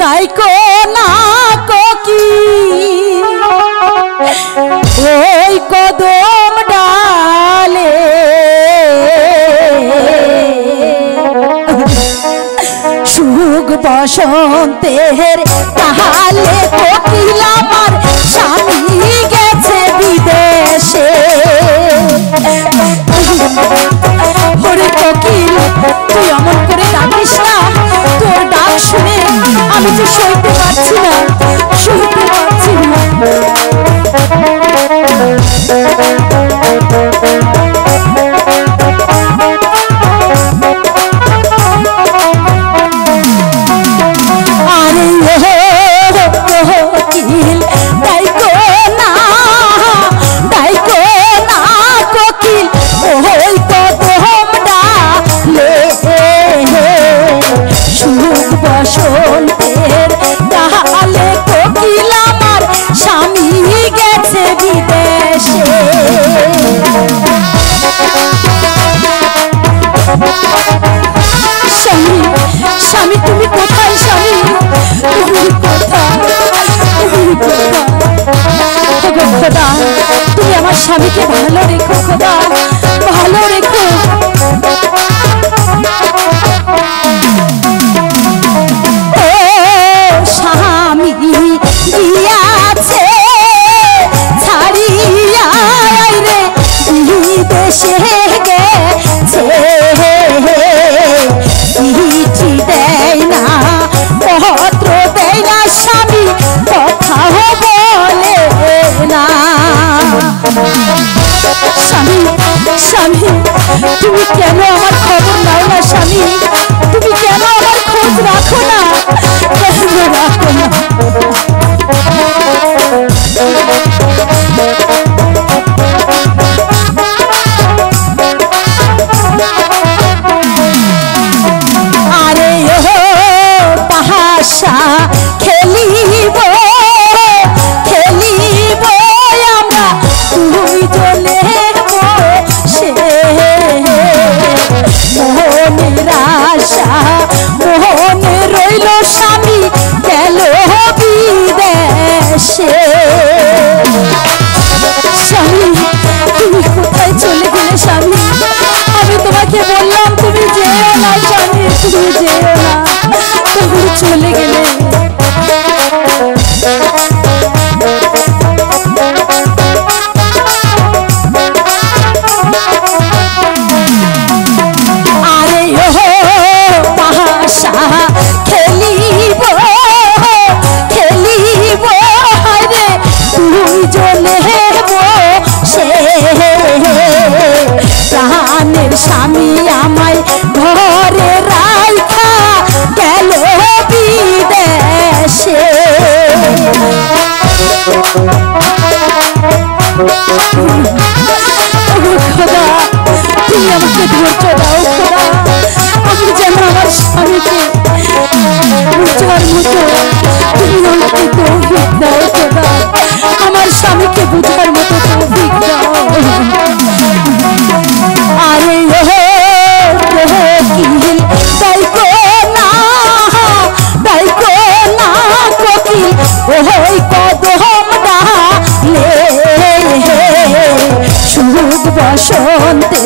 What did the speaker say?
ডাইকো না কোকি ওই কদম ডালে সুখ বসন্তের তাহালে কোকিল আমার স্বামী গেছে বিদেশে। ওরে কোকিল তুই অমন করে ডাকিস না, তোর ডাক শুনে আমি তো সইতে পারছি না, সইতে পারছি না। স্বামী তুমি কোথায়? স্বামী তুমি কোথায়? খোদা তুমি আমার স্বামীকে ভালো রেখো, খোদা ভালো রেখো। ও স্বামী গিয়াছে ছাড়িয়া রে বিদেশে গেছে, চিঠি দেয় না পত্র দেয় না স্বামী কথাও বলে না। স্বামী স্বামী তুমি কেন আমার খবর নাও না? স্বামী তুমি কেন আমার খোঁজ রাখো না? কেন রাখো না? খেলিব খেলিব আমরা দুইজনে বসে, মোহনের আশা মোহনে রইল স্বামী গেল বিদেশে। স্বামী তুমি কোথায় চলে গেলে? স্বামী আমি তোমাকে বললাম তুমি যেও না, স্বামী তুমি যেও না, তুমি চলে গেলে। আরে ও পাশা খেলিব খেলিব রে দুইজনে বসে, প্রাণের স্বামী আমায় ঘরে রাইখা গেল বিদেশে। খোদা তুমি আমাকে ধৈর্য দাও, খোদা আমি যেন আমার স্বামীকে বুঝার মতো তুমি আমাকে তৌফিক দাও, খোদা আমার স্বামীকে বুঝার মতো তৌফিক দাও। আরে কোকিল ডাইকো না কোকিল ওই কদম ডালে সুখ বসন্তে